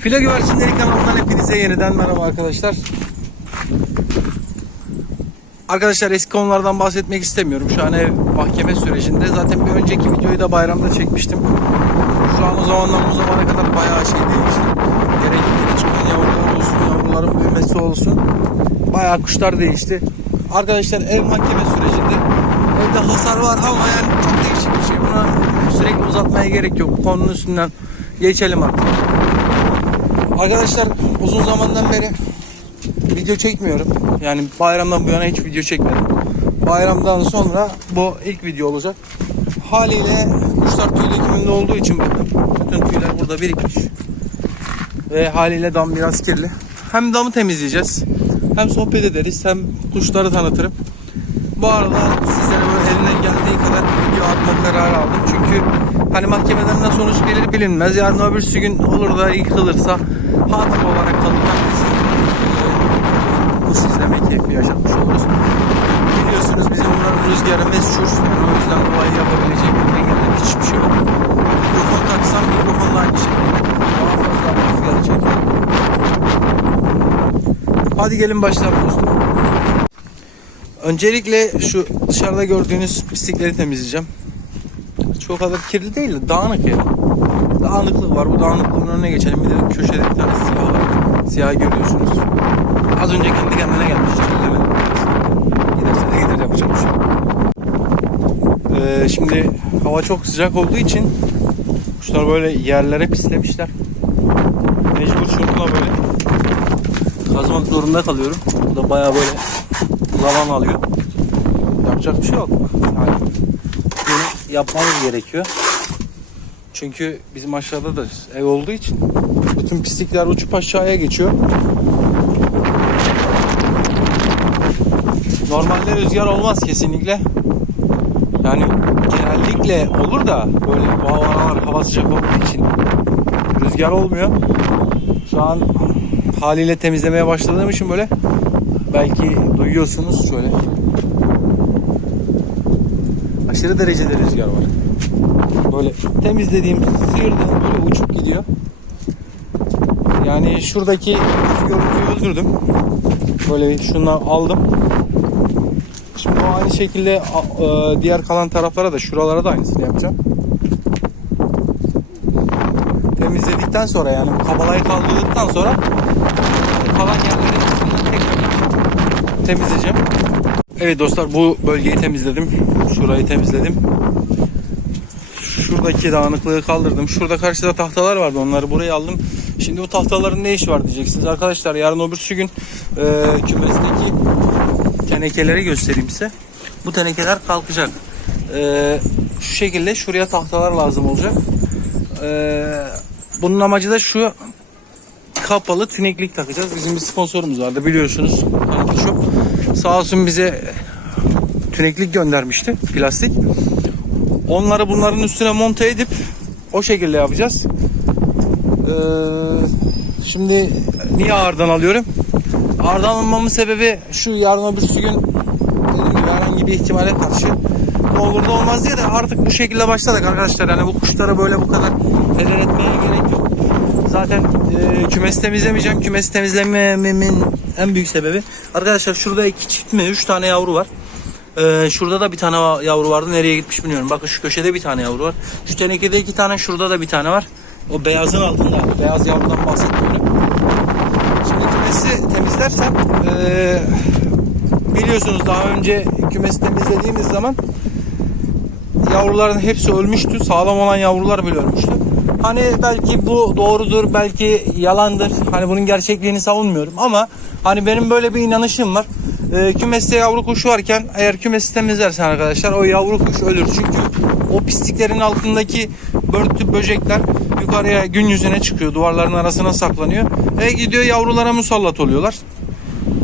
Filo Güvercinleri kanalından hepinize yeniden merhaba arkadaşlar. Arkadaşlar eski konulardan bahsetmek istemiyorum. Şu an ev mahkeme sürecinde. Zaten bir önceki videoyu da bayramda çekmiştim. Şu an o zamandan bu zamana kadar bayağı şey değişti. Gerek çıkan yavrular olsun, yavruların büyümesi olsun. Bayağı kuşlar değişti. Arkadaşlar ev mahkeme sürecinde evde hasar var ama yani çok değişik bir şey. Buna sürekli uzatmaya gerek yok. Konunun üstünden geçelim artık. Arkadaşlar uzun zamandan beri video çekmiyorum. Yani bayramdan bu yana hiç video çekmedim. Bayramdan sonra bu ilk video olacak. Haliyle kuşlar tüy dökümünde olduğu için bakın bütün tüyler burada birikmiş. Ve haliyle dam biraz kirli. Hem damı temizleyeceğiz. Hem sohbet ederiz hem kuşları tanıtırım. Bu arada sizlere böyle eline geldiği kadar video atma kararı aldım. Çünkü hani mahkemeden ne sonuç gelir bilinmez. Yarın öbürsü gün olur da yıkılırsa hatıra olarak kalır. Biz, eee, kuş izleme keyfi yaşatmış oluruz. Biliyorsunuz bizim buranın rüzgarı meşhur. Yani o yüzden dolayı yapabilecek engeller hiçbir şey yok. Mikrofon taksam mikrofon aynı şekilde. Daha. Hadi gelin başlayalım dostum. Öncelikle şu dışarıda gördüğünüz pislikleri temizleyeceğim. Çok kadar kirli değil de dağınık yani. Dağınıklık var. Bu dağınıklığın önüne geçelim. Bir de köşede bir tane siyah var. Siyah görüyorsunuz. Az önce kendi kendine gelmiş. Kirlemedim. Giderse de gider yapacak bir şey. Ee, şimdi hava çok sıcak olduğu için kuşlar böyle yerlere pislemişler. Mecbur şununla böyle kazmak zorunda kalıyorum. Bu da bayağı böyle zaman alıyor. Yapacak bir şey yok. Yani yapmamız gerekiyor. Çünkü bizim aşağıda da ev olduğu için bütün pislikler uçup aşağıya geçiyor. Normalde rüzgar olmaz kesinlikle. Yani genellikle olur da böyle bu havalar hava sıcak olduğu için rüzgar olmuyor. Şu an haliyle temizlemeye başladığım için böyle belki duyuyorsunuz şöyle. Aşırı derecede rüzgar var. Böyle temizlediğim, sıyırdığım böyle uçup gidiyor. Yani şuradaki görüntüyü öldürdüm. Böyle şunu aldım. Şimdi o aynı şekilde e, diğer kalan taraflara da şuralara da aynısını yapacağım. Temizledikten sonra yani kabalayı kaldırdıktan sonra kalan yerleri tekrar temizleyeceğim. Evet dostlar bu bölgeyi temizledim. Şurayı temizledim. Şuradaki dağınıklığı kaldırdım. Şurada karşıda tahtalar vardı. Onları buraya aldım. Şimdi bu tahtaların ne işi var diyeceksiniz. Arkadaşlar yarın öbürsü gün e, kümesteki tenekeleri göstereyim size. Bu tenekeler kalkacak. E, şu şekilde şuraya tahtalar lazım olacak. E, bunun amacı da şu kapalı tüneklik takacağız. Bizim bir sponsorumuz vardı biliyorsunuz. Kanatlı Shop. Sağ olsun bize tüneklik göndermişti. Plastik. Onları bunların üstüne monte edip o şekilde yapacağız. Ee, şimdi niye ağırdan alıyorum? Ağırdan almamın sebebi şu yarın öbürsü gün dediğim gibi herhangi bir ihtimale karşı ne olur da olmaz diye de artık bu şekilde başladık arkadaşlar. Yani bu kuşlara böyle bu kadar heder etmeye gerek yok. Zaten e, kümesi temizlemeyeceğim. Kümesi temizlemememin en büyük sebebi arkadaşlar şurada iki çift mi üç tane yavru var. Ee, şurada da bir tane yavru vardı. Nereye gitmiş bilmiyorum. Bakın şu köşede bir tane yavru var. Şu tenekede iki tane, şurada da bir tane var. O beyazın altında. Beyaz yavrudan bahsetmiyorum. Şimdi kümesi temizlersem ee, biliyorsunuz daha önce kümesi temizlediğimiz zaman yavruların hepsi ölmüştü. Sağlam olan yavrular bile ölmüştü. Hani belki bu doğrudur, belki yalandır. Hani bunun gerçekliğini savunmuyorum ama hani benim böyle bir inanışım var. Ee, kümeste yavru kuş varken eğer kümesi temizlersen arkadaşlar o yavru kuş ölür. Çünkü o pisliklerin altındaki börtü böcekler yukarıya gün yüzüne çıkıyor. Duvarların arasına saklanıyor. Ve gidiyor yavrulara musallat oluyorlar.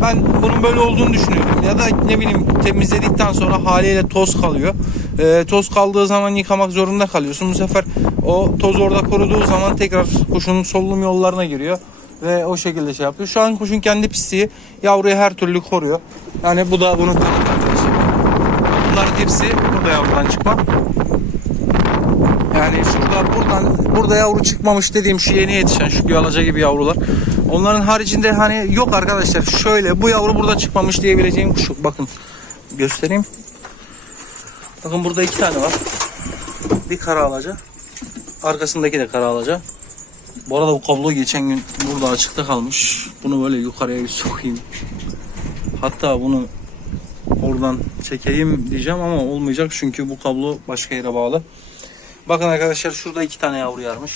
Ben bunun böyle olduğunu düşünüyorum. Ya da ne bileyim temizledikten sonra haliyle toz kalıyor. Ee, toz kaldığı zaman yıkamak zorunda kalıyorsun. Bu sefer o toz orada kuruduğu zaman tekrar kuşun solunum yollarına giriyor. Ve o şekilde şey yapıyor. Şu an kuşun kendi pisliği yavruyu her türlü koruyor. Yani bu da bunun arkadaşlar. Bunların hepsi burada yavrudan çıkma. Yani şurada buradan burada yavru çıkmamış dediğim şu yeni yetişen şu güalaca gibi yavrular. Onların haricinde hani yok arkadaşlar şöyle bu yavru burada çıkmamış diyebileceğim kuş yok. Bakın göstereyim. Bakın burada iki tane var. Bir kara alaca. Arkasındaki de kara alaca. Bu arada bu kablo geçen gün burada açıkta kalmış. Bunu böyle yukarıya bir sokayım. Hatta bunu oradan çekeyim diyeceğim ama olmayacak çünkü bu kablo başka yere bağlı. Bakın arkadaşlar şurada iki tane yavru yarmış.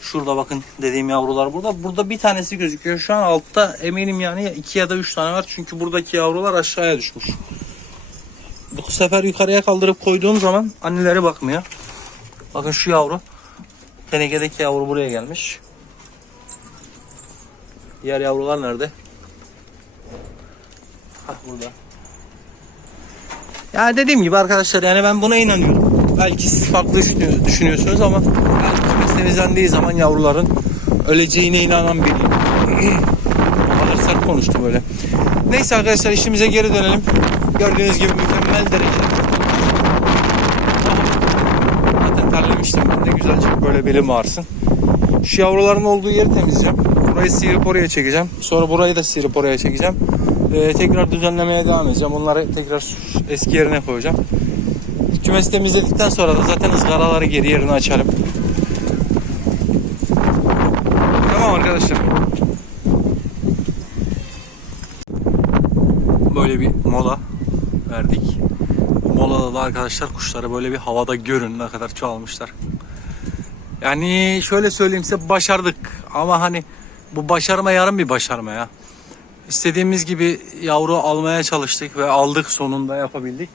Şurada bakın dediğim yavrular burada. Burada bir tanesi gözüküyor. Şu an altta eminim yani iki ya da üç tane var. Çünkü buradaki yavrular aşağıya düşmüş. Bu sefer yukarıya kaldırıp koyduğum zaman anneleri bakmıyor. Bakın şu yavru. Tenekedeki yavru buraya gelmiş. Diğer yavrular nerede? Hah burada. Ya dediğim gibi arkadaşlar yani ben buna inanıyorum. Belki siz farklı düşünüyor- düşünüyorsunuz ama kümes temizlendiği zaman yavruların öleceğine inanan biriyim. Alır sert konuştu böyle. Neyse arkadaşlar işimize geri dönelim. Gördüğünüz gibi mükemmel derecede. Zaten güzelce böyle belim ağrısın. Şu yavruların olduğu yeri temizleyeceğim. Burayı sıyırıp oraya çekeceğim. Sonra burayı da sıyırıp oraya çekeceğim. Ee, tekrar düzenlemeye devam edeceğim. Onları tekrar eski yerine koyacağım. Kümesi temizledikten sonra da zaten ızgaraları geri yerine açarım. Tamam arkadaşlar. Böyle bir mola verdik. Bu molada da arkadaşlar kuşları böyle bir havada görün ne kadar çoğalmışlar. Yani şöyle söyleyeyim size başardık ama hani bu başarma yarım bir başarma ya. İstediğimiz gibi yavru almaya çalıştık ve aldık sonunda yapabildik.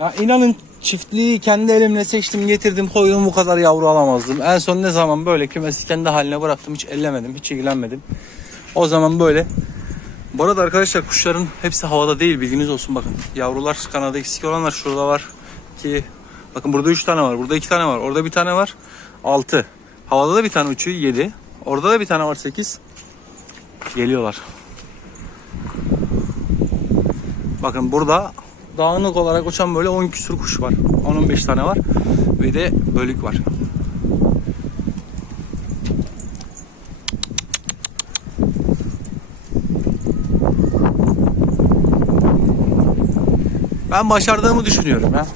Ya inanın çiftliği kendi elimle seçtim getirdim koydum bu kadar yavru alamazdım. En son ne zaman böyle kümesi kendi haline bıraktım hiç ellemedim hiç ilgilenmedim. O zaman böyle. Bu arada arkadaşlar kuşların hepsi havada değil bilginiz olsun bakın. Yavrular kanadı eksik olanlar şurada var ki bakın burada 3 tane var burada 2 tane var orada bir tane var 6. Havada da bir tane uçuyor 7. Orada da bir tane var 8. Geliyorlar. Bakın burada dağınık olarak uçan böyle 10 küsur kuş var. 10-15 tane var. Ve de bölük var. Ben başardığımı düşünüyorum ya.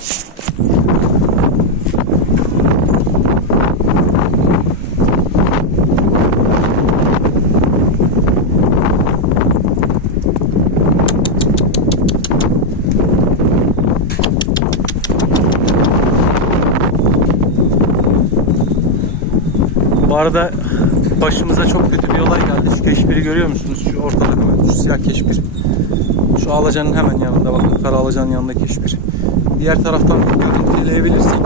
Arada başımıza çok kötü bir olay geldi. Şu keşbiri görüyor musunuz? Şu ortada şu siyah keşbir. Şu alacanın hemen yanında bakın kara alacanın yanında keşbir. Diğer taraftan görüntüleyebilirsek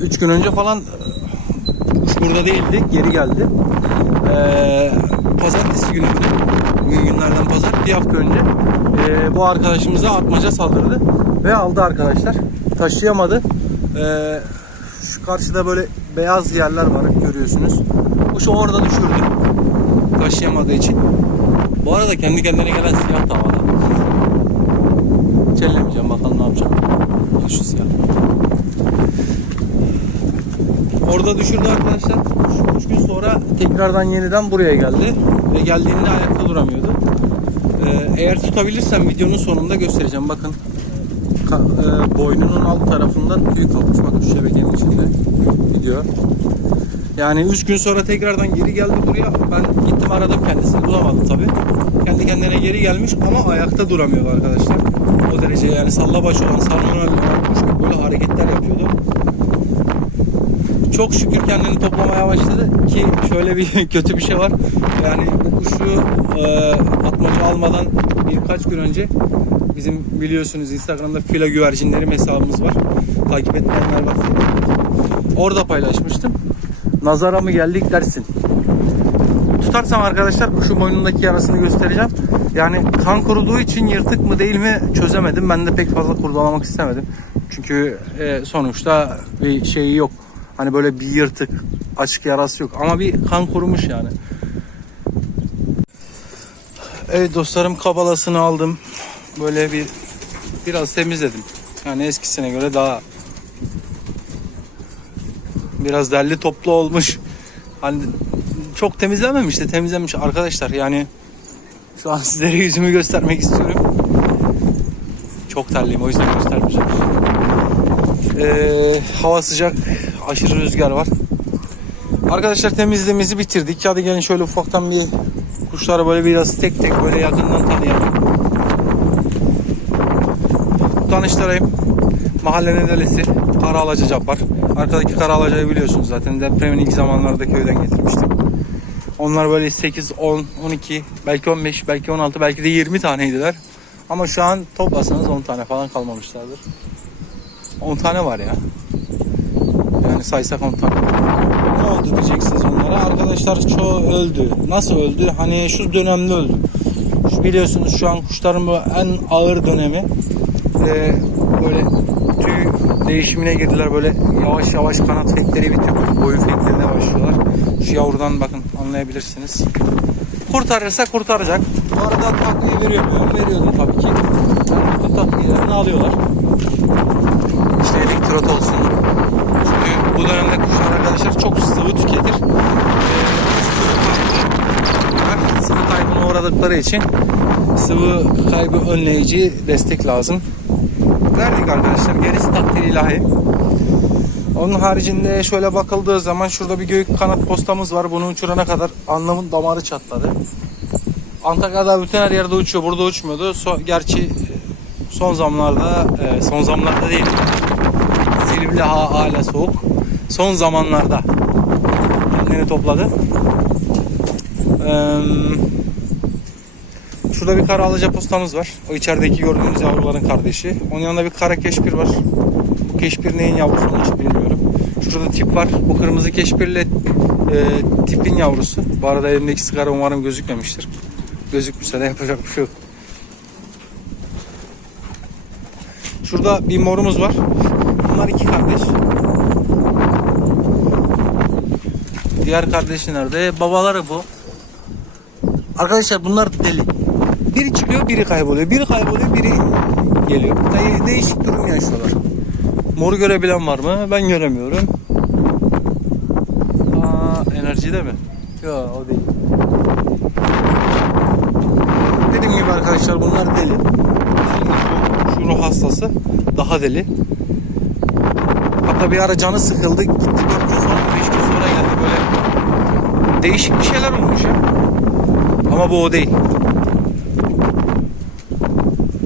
3 gün önce falan kuş burada değildi. Geri geldi. E, pazartesi günüydü. Bugün günlerden pazar. Bir hafta önce e, bu arkadaşımıza atmaca saldırdı. Ve aldı arkadaşlar. Taşıyamadı. E, şu karşıda böyle beyaz yerler var görüyorsunuz. Kuşu orada düşürdü. Taşıyamadığı için. Bu arada kendi kendine gelen siyah da havada. Hiç ellemeyeceğim bakalım ne yapacağım. Al siyah. Orada düşürdü arkadaşlar. 3 gün sonra tekrardan yeniden buraya geldi. Ve geldiğinde ayakta duramıyordu. Ee, eğer tutabilirsem videonun sonunda göstereceğim. Bakın e, boynunun alt tarafından tüy kalmış. Bakın şu şebekenin içinde gidiyor. Yani 3 gün sonra tekrardan geri geldi buraya. Ben gittim aradım kendisini bulamadım tabi. Kendi kendine geri gelmiş ama ayakta duramıyordu arkadaşlar. O derece yani salla başı olan sarmalı olan böyle hareketler yapıyordu. Çok şükür kendini toplamaya başladı ki şöyle bir kötü bir şey var. Yani bu kuşu e, atmaca almadan birkaç gün önce bizim biliyorsunuz Instagram'da fila güvercinlerim hesabımız var. Takip etmeyenler var. Orada paylaşmıştım. Nazara mı geldik dersin. Tutarsam arkadaşlar kuşun boynundaki yarasını göstereceğim. Yani kan kuruduğu için yırtık mı değil mi çözemedim. Ben de pek fazla kurdalamak istemedim. Çünkü e, sonuçta bir şeyi yok. Hani böyle bir yırtık, açık yarası yok. Ama bir kan kurumuş yani. Evet dostlarım kabalasını aldım. Böyle bir biraz temizledim. Yani eskisine göre daha Biraz derli toplu olmuş. Hani çok temizlenmemiş de temizlenmiş arkadaşlar. Yani şu an sizlere yüzümü göstermek istiyorum. Çok terliyim o yüzden göstermeyeceğim. Ee, hava sıcak, aşırı rüzgar var. Arkadaşlar temizliğimizi bitirdik. Hadi gelin şöyle ufaktan bir kuşları böyle biraz tek tek böyle yakından tanıyalım. Tanıştırayım. Mahallenin delisi Karaalaca Cabbar. Arkadaki Karaalaca'yı biliyorsunuz zaten. Depremin ilk zamanlarda köyden getirmiştim. Onlar böyle 8, 10, 12, belki 15, belki 16, belki de 20 taneydiler. Ama şu an toplasanız 10 tane falan kalmamışlardır. 10 tane var ya. Yani saysak 10 tane. Ne oldu diyeceksiniz onlara. Arkadaşlar çoğu öldü. Nasıl öldü? Hani şu dönemde öldü. Şu biliyorsunuz şu an kuşların bu en ağır dönemi. Ee, böyle tüy değişimine girdiler. Böyle yavaş yavaş kanat fekleri bitiyor. Boyun feklerine başlıyorlar. Şu yavrudan bakın anlayabilirsiniz. Kurtarırsa kurtaracak. Bu arada takviye veriyor muyum? Veriyorum tabii ki. Yani bu takviyelerini alıyorlar. İşte elektrot olsun. Çünkü bu dönemde kuşlar arkadaşlar çok sıvı tüketir. Ee, sıvı kaybına uğradıkları için sıvı kaybı önleyici destek lazım. Verdik arkadaşlar. Gerisi takdir ilahi. Onun haricinde şöyle bakıldığı zaman şurada bir gök kanat postamız var. Bunu uçurana kadar anlamın damarı çatladı. Antakya'da bütün her yerde uçuyor. Burada uçmuyordu. So- gerçi son zamanlarda, e, son zamanlarda değil. Silivri ha hala soğuk. Son zamanlarda kendini topladı. Eee Şurada bir kara alaca postamız var. O içerideki gördüğünüz yavruların kardeşi. Onun yanında bir kara keşpir var. Keşpir neyin yavrusu onu hiç bilmiyorum. Şurada tip var. Bu kırmızı keşpirle e, tipin yavrusu. Bu arada elimdeki sigara umarım gözükmemiştir. Gözükmüşse de yapacak bir şey yok. Şurada bir morumuz var. Bunlar iki kardeş. Diğer kardeşi nerede? Babaları bu. Arkadaşlar bunlar deli. Biri çıkıyor, biri kayboluyor. Biri kayboluyor, biri geliyor. De- değişik durum yaşıyorlar. Moru görebilen var mı? Ben göremiyorum. Aa, enerji de mi? Yok, o değil. Dediğim gibi arkadaşlar bunlar deli. Şu, şu ruh hastası daha deli. Hatta bir ara canı sıkıldı. Gitti 4 gün sonra, 5 gün sonra geldi böyle. Değişik bir şeyler olmuş ya. Ama bu o değil.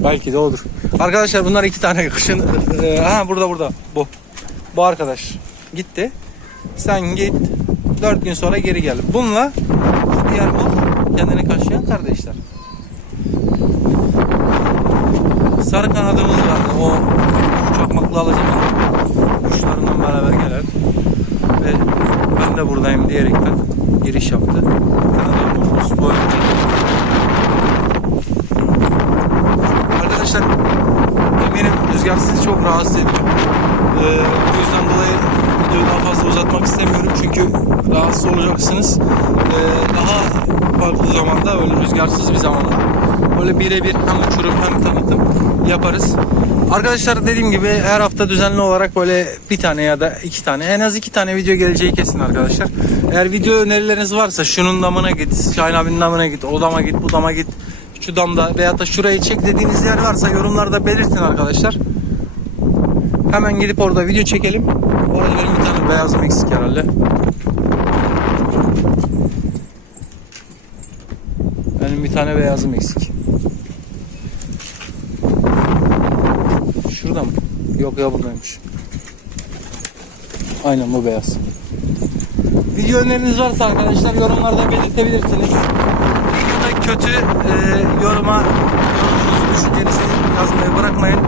Belki de odur. Arkadaşlar bunlar iki tane kışın. Ee, ha burada burada. Bu. Bu arkadaş. Gitti. Sen git. Dört gün sonra geri gel. Bununla şu diğer bu kendini kaşıyan kardeşler. Sarı kanadımız vardı. O çakmaklı alacağım. Kuşlarından beraber gelen. Ve ben de buradayım diyerekten giriş yaptı. Kanadımız bu önce. Arkadaşlar eminim rüzgar sizi çok rahatsız ediyor. Ee, bu yüzden dolayı videoyu daha fazla uzatmak istemiyorum çünkü rahatsız olacaksınız. Ee, daha farklı zamanda öyle rüzgarsız bir zamanda böyle birebir hem uçurum hem tanıtım yaparız. Arkadaşlar dediğim gibi her hafta düzenli olarak böyle bir tane ya da iki tane en az iki tane video geleceği kesin arkadaşlar. Eğer video önerileriniz varsa şunun damına git, Şahin abinin damına git, o dama git, bu dama git, şu damda veyahut da şurayı çek dediğiniz yer varsa yorumlarda belirtin arkadaşlar. Hemen gidip orada video çekelim. Orada benim bir tane beyazım eksik herhalde. Benim bir tane beyazım eksik. Şurada mı? Yok ya buradaymış. Aynen bu beyaz. Video öneriniz varsa arkadaşlar yorumlarda belirtebilirsiniz. Kötü e, yoruma yorumunuzu, düşüncenizi yazmayı bırakmayın.